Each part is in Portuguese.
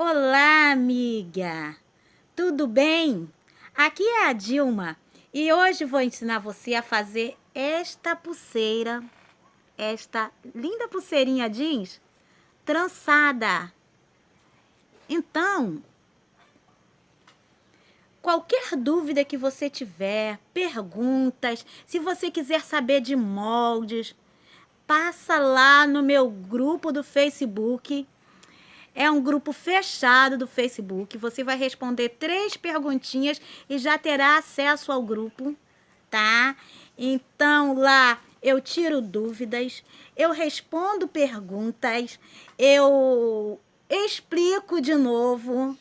Olá, amiga! Tudo bem? Aqui é a Dilma e hoje vou ensinar você a fazer esta pulseira, esta linda pulseirinha jeans trançada. Então, qualquer dúvida que você tiver, perguntas, se você quiser saber de moldes, passa lá no meu grupo do Facebook. É um grupo fechado do Facebook. Você vai responder 3 perguntinhas e já terá acesso ao grupo, tá? Então, lá eu tiro dúvidas, eu respondo perguntas, eu explico de novo.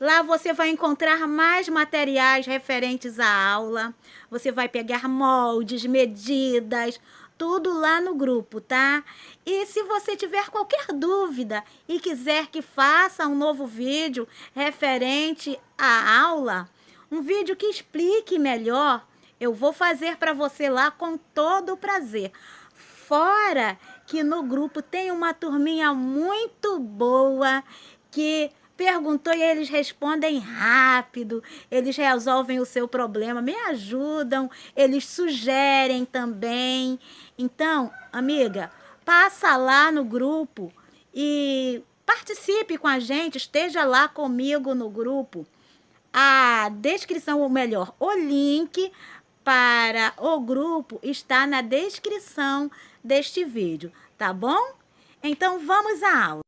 Lá você vai encontrar mais materiais referentes à aula. Você vai pegar moldes, medidas, tudo lá no grupo, tá? E se você tiver qualquer dúvida e quiser que faça um novo vídeo referente à aula, um vídeo que explique melhor, eu vou fazer para você lá com todo o prazer. Fora que no grupo tem uma turminha muito boa que perguntou e eles respondem rápido, eles resolvem o seu problema, me ajudam, eles sugerem também. Então, amiga, passa lá no grupo e participe com a gente, esteja lá comigo no grupo. A descrição, ou melhor, o link para o grupo está na descrição deste vídeo, tá bom? Então vamos à aula.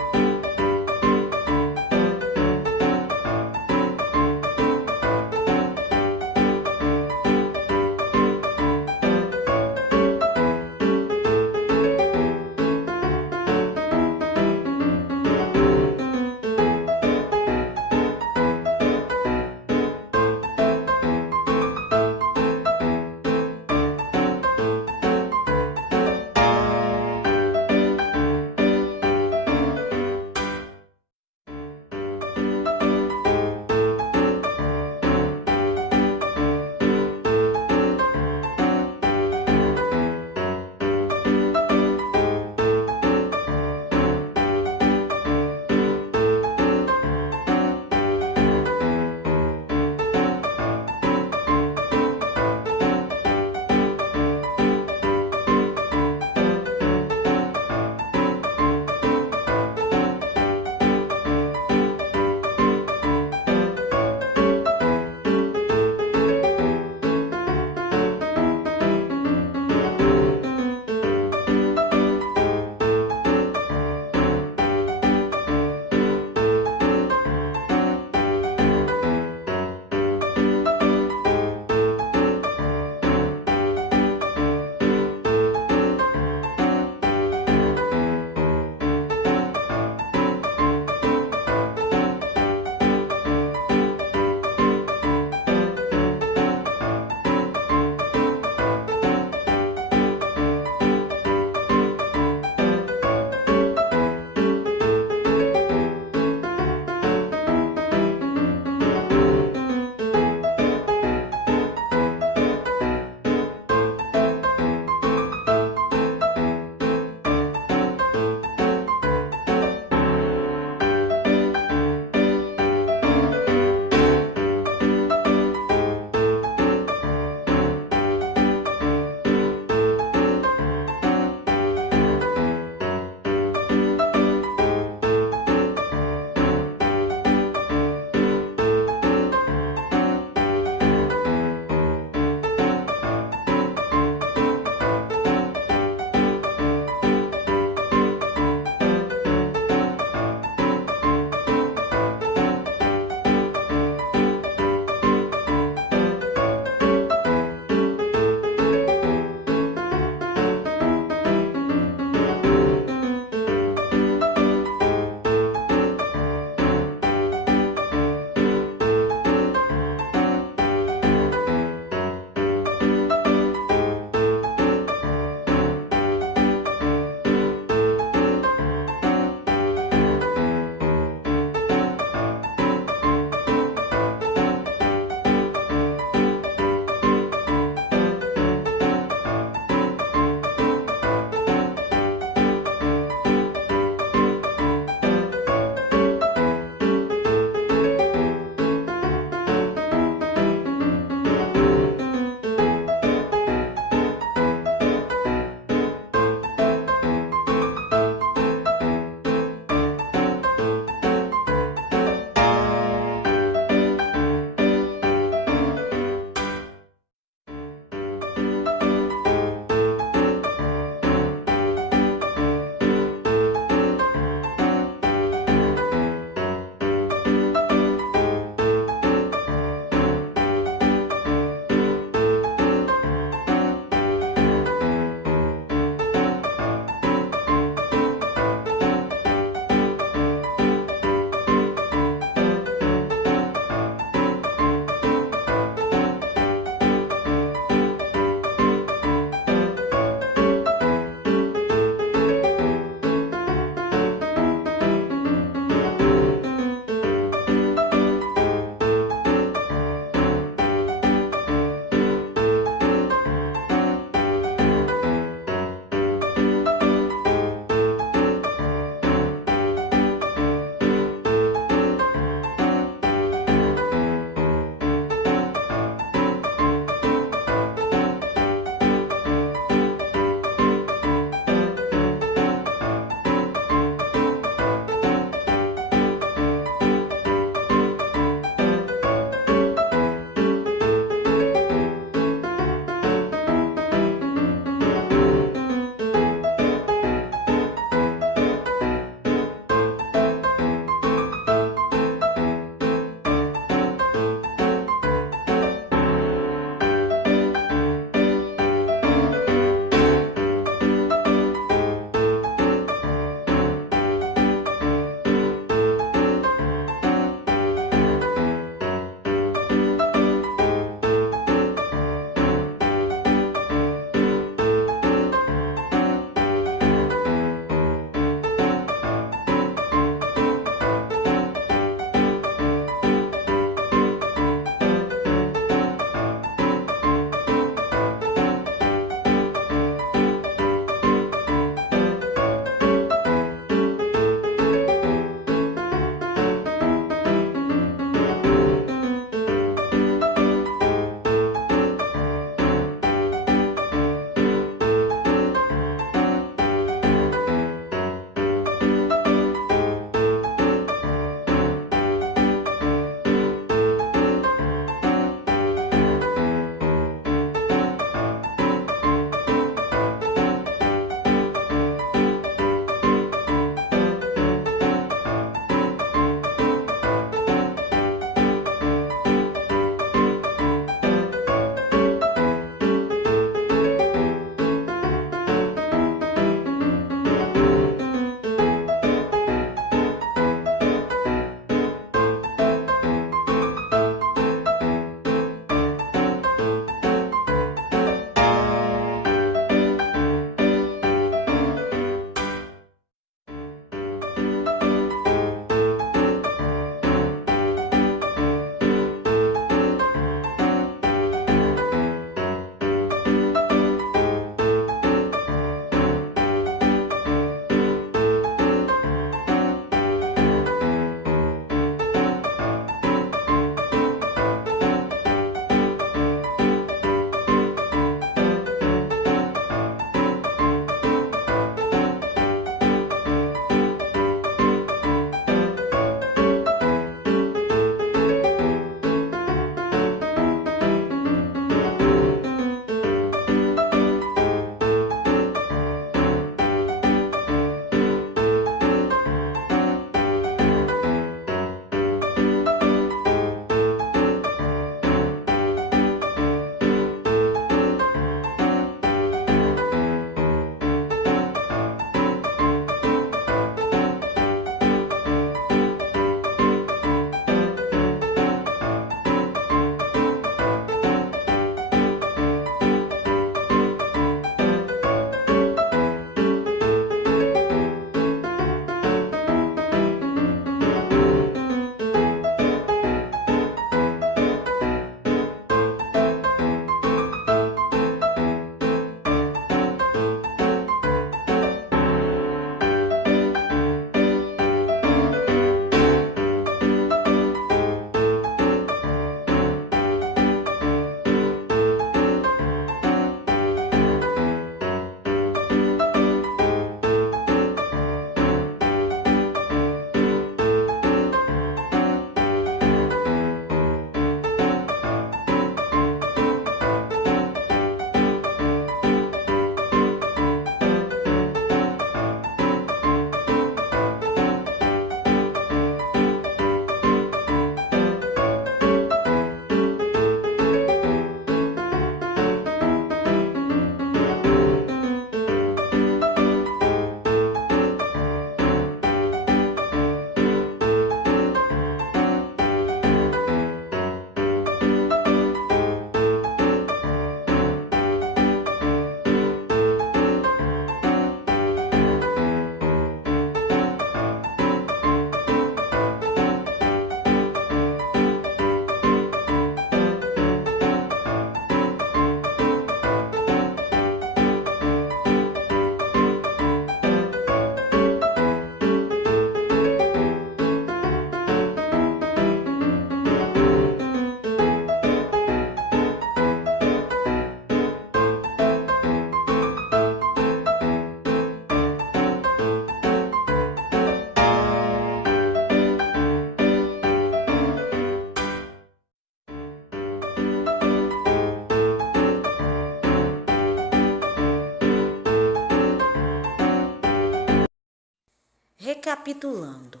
Recapitulando.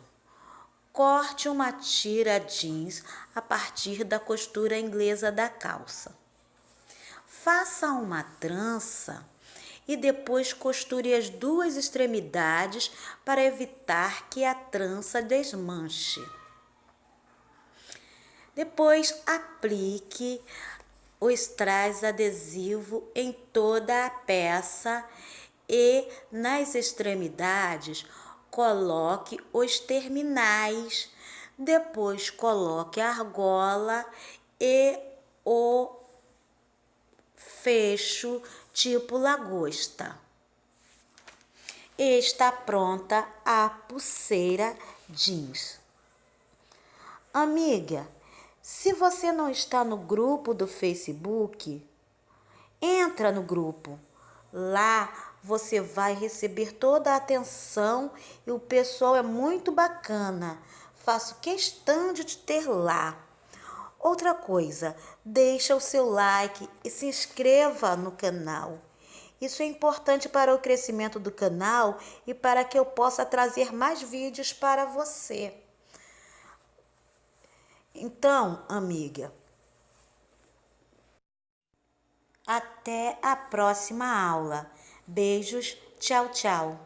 Corte uma tira jeans a partir da costura inglesa da calça. Faça uma trança e depois costure as duas extremidades para evitar que a trança desmanche. Depois aplique o strass adesivo em toda a peça e nas extremidades coloque os terminais. Depois coloque a argola e o fecho tipo lagosta. Está pronta a pulseira jeans. Amiga, se você não está no grupo do Facebook, entra no grupo. Lá você vai receber toda a atenção e o pessoal é muito bacana. Faço questão de te ter lá. Outra coisa, deixa o seu like e se inscreva no canal. Isso é importante para o crescimento do canal e para que eu possa trazer mais vídeos para você. Então, amiga, até a próxima aula. Beijos, tchau, tchau.